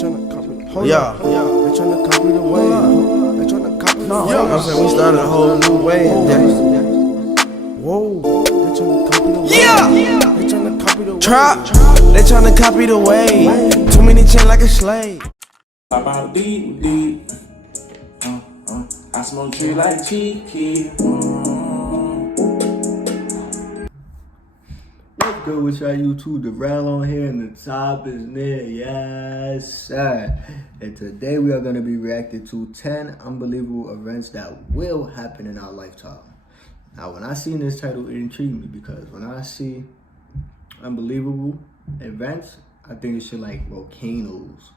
tryna copy the whole yeah. They tryna copy the way. They tryna copy the way. I'm saying we started a whole new way. Whoa. They tryna copy the way. Yeah. They tryna copy the way. Trap. They tryna copy the way. Too many chain like a slave. Pop out deep. I smoke tree like cheeky. What's good with y'all YouTube? The Rel on here and the top is near. Yes, sir. And today we are going to be reacting to 10 unbelievable events that will happen in our lifetime. Now, when I seen this title, it intrigued me because when I see unbelievable events, I think it's shit like volcanoes,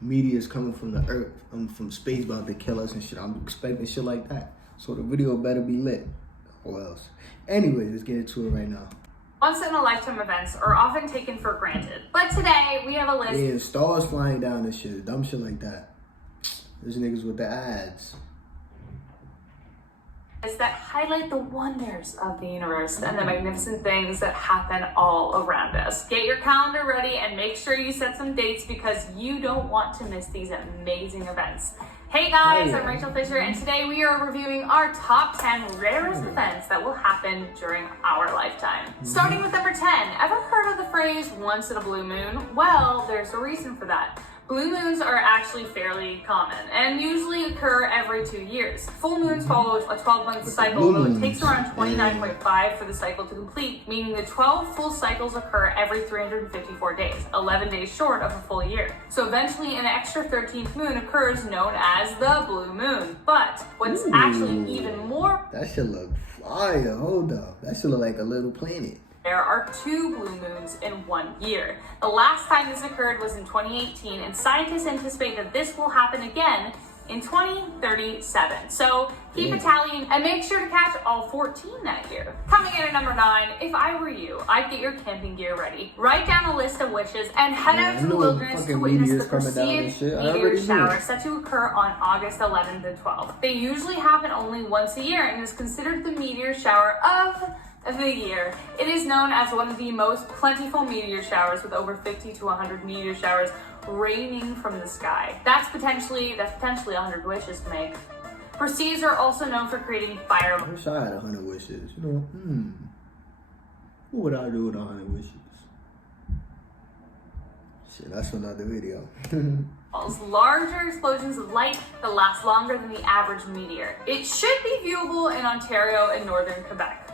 meteors coming from the earth, from space about to kill us and shit. I'm expecting shit like that. So the video better be lit. Or else. Anyways, let's get into it right now. Once-in-a-lifetime events are often taken for granted. But today, we have a list. Yeah, stars flying down and shit. Dumb shit like that. There's niggas with the ads. That highlight the wonders of the universe and the magnificent things that happen all around us. Get your calendar ready and make sure you set some dates because you don't want to miss these amazing events. Hey guys, I'm Rachel Fisher and today we are reviewing our top 10 rarest events that will happen during our lifetime. Starting with number 10, ever heard of the phrase once in a blue moon? Well, there's a reason for that. Blue moons are actually fairly common and usually occur every 2 years. Full moons follow a 12-month cycle, though it takes around 29.5 for the cycle to complete, meaning the 12 full cycles occur every 354 days, 11 days short of a full year. So eventually an extra 13th moon occurs known as the blue moon. But what's actually even more... That shit look fire, hold up. That shit look like a little planet. There are 2 blue moons in 1 year. The last time this occurred was in 2018, and scientists anticipate that this will happen again in 2037. So keep a tally and make sure to catch all 14 that year. Coming in at number 9, if I were you, I'd get your camping gear ready. Write down a list of wishes and head out to the wilderness to witness the Perseid meteor shower set to occur on August 11th and 12th. They usually happen only once a year and is considered the meteor shower of the year. It is known as one of the most plentiful meteor showers with over 50 to 100 meteor showers raining from the sky. That's potentially 100 wishes to make. Perseids are also known for creating fire. I wish I had 100 wishes. You know, what would I do with 100 wishes? Shit, that's another video. Larger explosions of light that last longer than the average meteor. It should be viewable in Ontario and northern Quebec.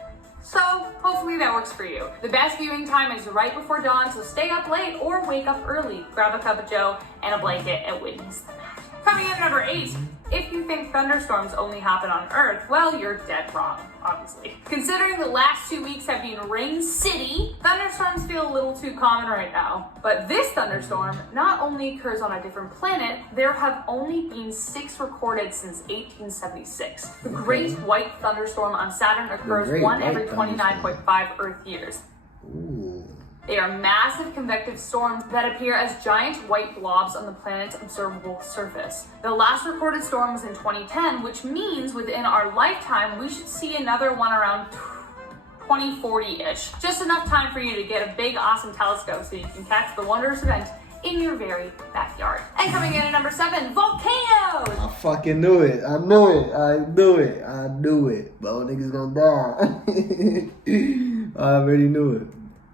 So hopefully that works for you. The best viewing time is right before dawn, so stay up late or wake up early. Grab a cup of joe and a blanket and witness the magic. Coming in at number 8, if you think thunderstorms only happen on Earth, well, you're dead wrong, obviously. Considering the last 2 weeks have been rain city, thunderstorms feel a little too common right now. But this thunderstorm not only occurs on a different planet, there have only been 6 recorded since 1876. The Great White Thunderstorm on Saturn occurs one every 29.5 Earth years. Ooh. They are massive convective storms that appear as giant white blobs on the planet's observable surface. The last recorded storm was in 2010, which means within our lifetime, we should see another one around 2040-ish. Just enough time for you to get a big, awesome telescope so you can catch the wondrous event in your very backyard. And coming in at number 7, volcanoes! I fucking knew it. I knew it. But all niggas gonna die. I already knew it.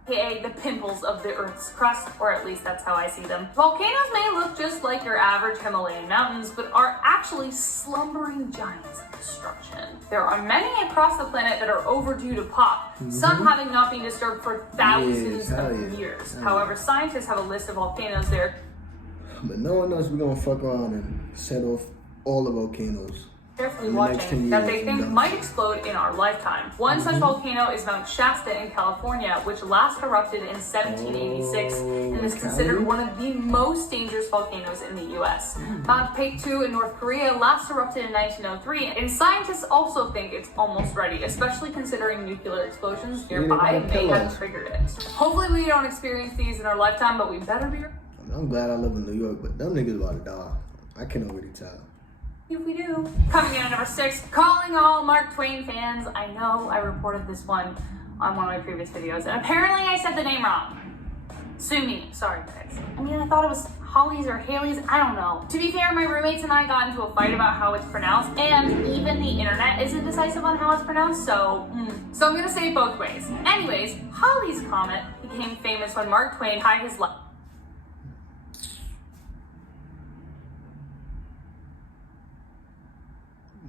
AKA the pimples of the Earth's crust, or at least that's how I see them. Volcanoes may look just like your average Himalayan mountains, but are actually slumbering giants of destruction. There are many across the planet that are overdue to pop, some having not been disturbed for thousands of years. However, scientists have a list of volcanoes there. But no one knows we're gonna fuck around and set off all the volcanoes. Carefully watching that they think might explode in our lifetime. One such volcano is Mount Shasta in California, which last erupted in 1786 and is considered one of the most dangerous volcanoes in the US. Mount Paektu in North Korea last erupted in 1903, and scientists also think it's almost ready, especially considering nuclear explosions nearby may have triggered it. Hopefully we don't experience these in our lifetime, but we better be ready. I'm glad I live in New York, but them niggas about to die. I can already tell. If we do. Coming in at number 6, calling all Mark Twain fans. I know I reported this one on one of my previous videos, and apparently I said the name wrong. Sue me. Sorry, guys. I mean, I thought it was Holly's or Haley's. I don't know. To be fair, my roommates and I got into a fight about how it's pronounced, and even the internet isn't decisive on how it's pronounced, so I'm gonna say it both ways. Anyways, Holly's comet became famous when Mark Twain tied his life.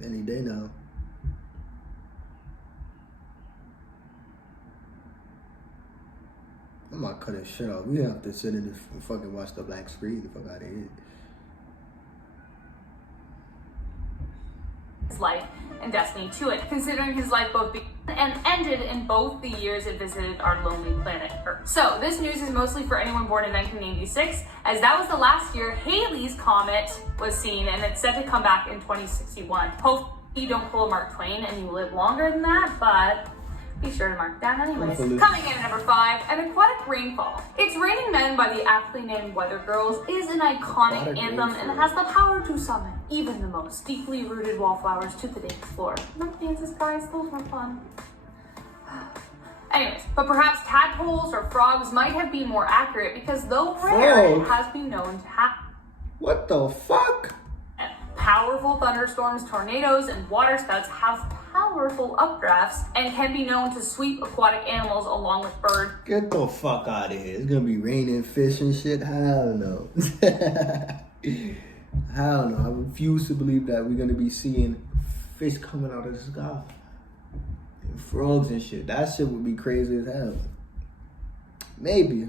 Any day now. I might cut his shit off. We have to sit in this and fucking watch the black screen. The fuck out of here. His life and destiny to it, considering his life both began and ended in both the years it visited our lonely planet Earth. So this news is mostly for anyone born in 1986, as that was the last year Haley's comet was seen, and it's set to come back in 2061. Hopefully you don't pull a Mark Twain and you live longer than that, but be sure to mark it down anyways. Coming in at number 5, an aquatic rainfall. It's Raining Men by the aptly named Weather Girls is an iconic anthem and has the power to summon even the most deeply rooted wallflowers to the dance floor. No dances, guys, those were fun. Anyways, but perhaps tadpoles or frogs might have been more accurate because though rare, it has been known to happen. What the fuck? Powerful thunderstorms, tornadoes, and water spouts have powerful updrafts and can be known to sweep aquatic animals along with birds. Get the fuck out of here. It's gonna be raining fish and shit. Hell no. Hell no. I refuse to believe that we're gonna be seeing fish coming out of the sky. And frogs and shit. That shit would be crazy as hell. Maybe.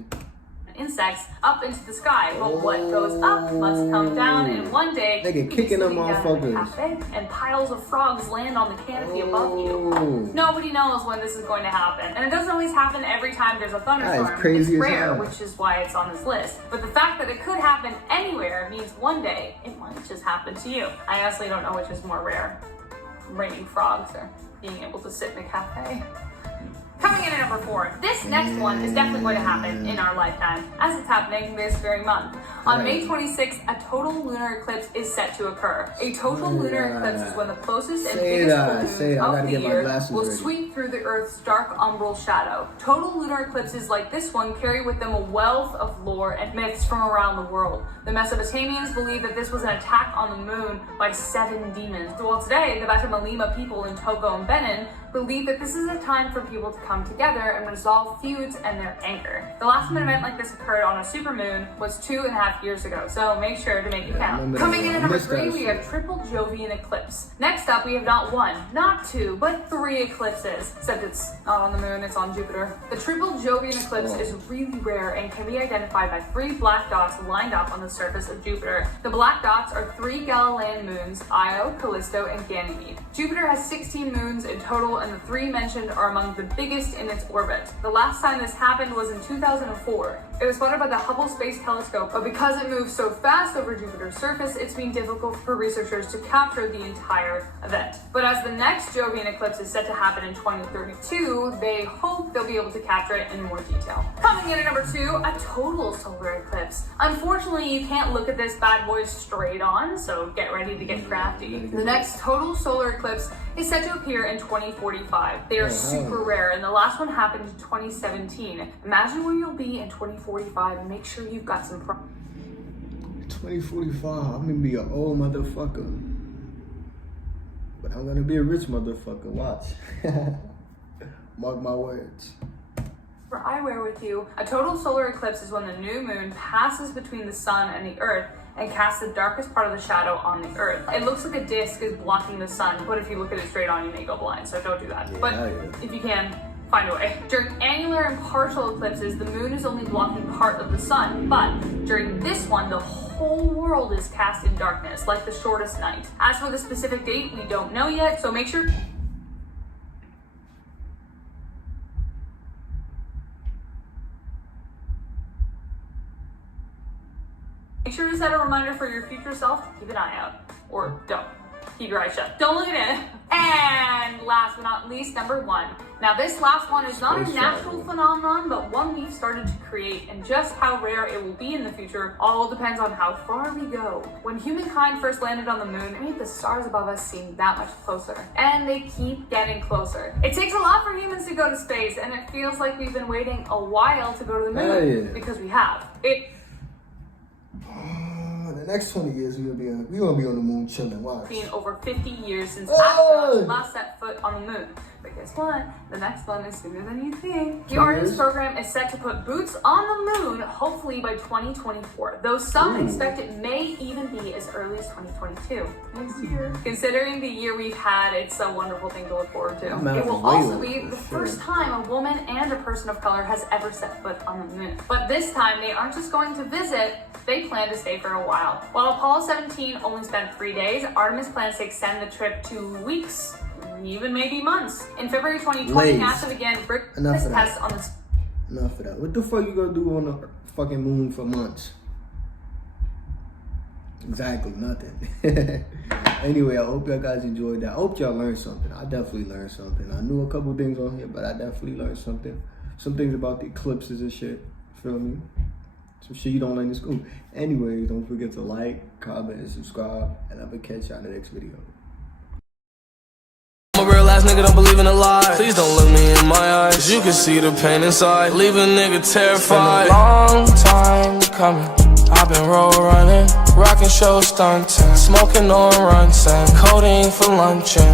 Insects up into the sky, but what goes up must come down, and one day they get kicking them motherfuckers, and piles of frogs land on the canopy above you. Nobody knows when this is going to happen, and it doesn't always happen every time there's a thunderstorm. That is crazy. It's rare, which is why it's on this list. But the fact that it could happen anywhere means one day it might just happen to you. I honestly don't know which is more rare: raining frogs or being able to sit in a cafe. Coming in at number 4, this next one is definitely going to happen in our lifetime, as it's happening this very month. On May 26th, a total lunar eclipse is set to occur. A total lunar eclipse is when the closest and biggest full moon of the year will sweep through the Earth's dark umbral shadow. Total lunar eclipses like this one carry with them a wealth of lore and myths from around the world. The Mesopotamians believed that this was an attack on the moon by 7 demons. While today, the Batamalima people in Togo and Benin believe that this is a time for people to come together and resolve feuds and their anger. The last time an event like this occurred on a supermoon was 2.5 years ago, so make sure to make it count. Coming in at number 3, we have triple Jovian eclipse. Next up, we have not 1, not 2, but 3 eclipses, except it's not on the moon, it's on Jupiter. The triple Jovian eclipse is really rare and can be identified by 3 black dots lined up on the surface of Jupiter. The black dots are 3 Galilean moons, Io, Callisto, and Ganymede. Jupiter has 16 moons in total, and the 3 mentioned are among the biggest in its orbit. The last time this happened was in 2004. It was spotted by the Hubble Space Telescope, but because it moves so fast over Jupiter's surface, it's been difficult for researchers to capture the entire event. But as the next Jovian eclipse is set to happen in 2032, they hope they'll be able to capture it in more detail. Coming in at number 2, a total solar eclipse. Unfortunately, you can't look at this bad boy straight on, so get ready to get crafty. The next total solar eclipse is set to appear in 2045. They are super rare, and the last one happened in 2017. Imagine where you'll be in 2045 and make sure you've got some 2045, I'm gonna be an old motherfucker. But I'm gonna be a rich motherfucker, watch. Mark my words. For eyewear with you, a total solar eclipse is when the new moon passes between the sun and the earth and casts the darkest part of the shadow on the earth. It looks like a disc is blocking the sun, but if you look at it straight on, you may go blind, so don't do that. Yeah, but if you can, find a way. During annular and partial eclipses, the moon is only blocking part of the sun, but during this one, the whole world is cast in darkness, like the shortest night. As for the specific date, we don't know yet, so make sure to set a reminder for your future self to keep an eye out. Or don't. keep your eyes shut. Don't look at it. And last but not least, number 1. Now this last one is not a natural phenomenon, but one we've started to create, and just how rare it will be in the future all depends on how far we go. When humankind first landed on the moon, it made the stars above us seem that much closer, and they keep getting closer. It takes a lot for humans to go to space, and it feels like we've been waiting a while to go to the moon, because we have. The next 20 years, we're gonna be on the moon chilling. Watch. Been over 50 years since astronauts last set foot on the moon. But guess what? The next one is sooner than you think. The Artemis program is set to put boots on the moon, hopefully by 2024. Though some expect it may even be as early as 2022. Next year. Considering the year we've had, it's a wonderful thing to look forward to. It will also be the first time a woman and a person of color has ever set foot on the moon. But this time, they aren't just going to visit, they plan to stay for a while. While Apollo 17 only spent 3 days, Artemis plans to extend the trip to weeks, even maybe months. In February 2020, NASA began rigorous tests on the... Enough of that. What the fuck you gonna do on the fucking moon for months? Exactly, nothing. Anyway, I hope y'all guys enjoyed that. I hope y'all learned something. I definitely learned something. I knew a couple things on here, but I definitely learned something. Some things about the eclipses and shit. Feel me? Some shit you don't learn in school. Anyways, don't forget to like, comment, and subscribe. And I'm gonna catch y'all in the next video. I'm a real ass nigga, don't believe in a lie. Please don't look me in my eyes, 'cause you can see the pain inside. Leave a nigga terrified. It's been a long time coming. I've been road running, rocking show stunting, smoking on runs and codeine for luncheon.